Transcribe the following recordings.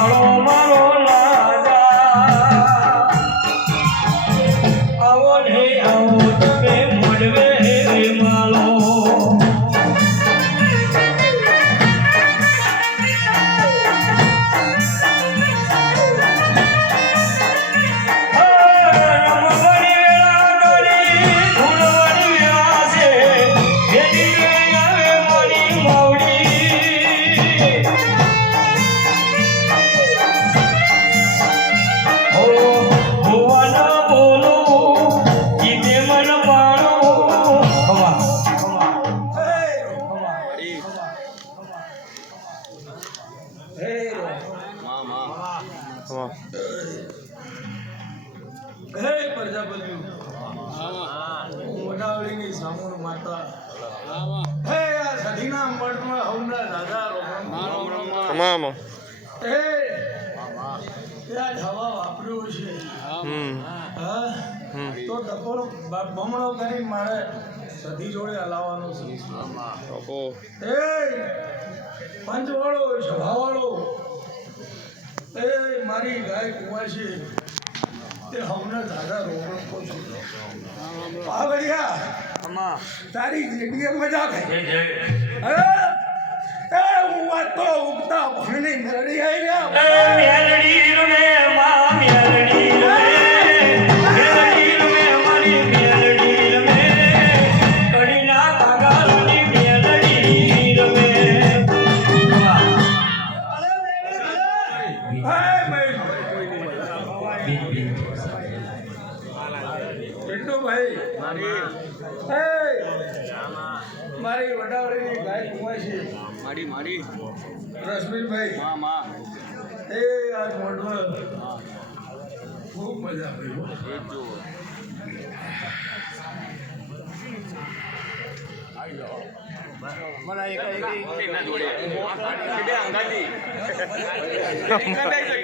માળો મારો લાજા આવો ને આવો તમે મળવે માળો મોટાવળીની સામૂળ માતા હે આ સધીના મઠમાં હવના દાદા તમામ હે ત્યાં હવા વાપર્યું છે હા તો ડકોરો બમણો કરીને મારે સધી જોડે હલાવવાનો છે એ પંચવાળો સભાવાળો એ મારી ગાય કુંવાસી તે હમણાં દાદા રોકડો છું પાવડિયા તારી જગ્યાએ મજા ખાઈ હું વાત તો ઉગતા ભણની મેળડી આવી ગયા મેલડી રે માં મેલડી રે મેલડી રે મારી મેલડી રે કડીના કાગાની મેલડી રે મારી વડાવડીની ગાય કુંવાસી મારી રશ્મિભાઈ એ આજ મોઢમાં ખૂબ મજા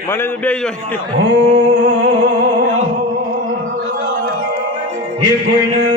મને તો બે જોઈએ એ કોઈને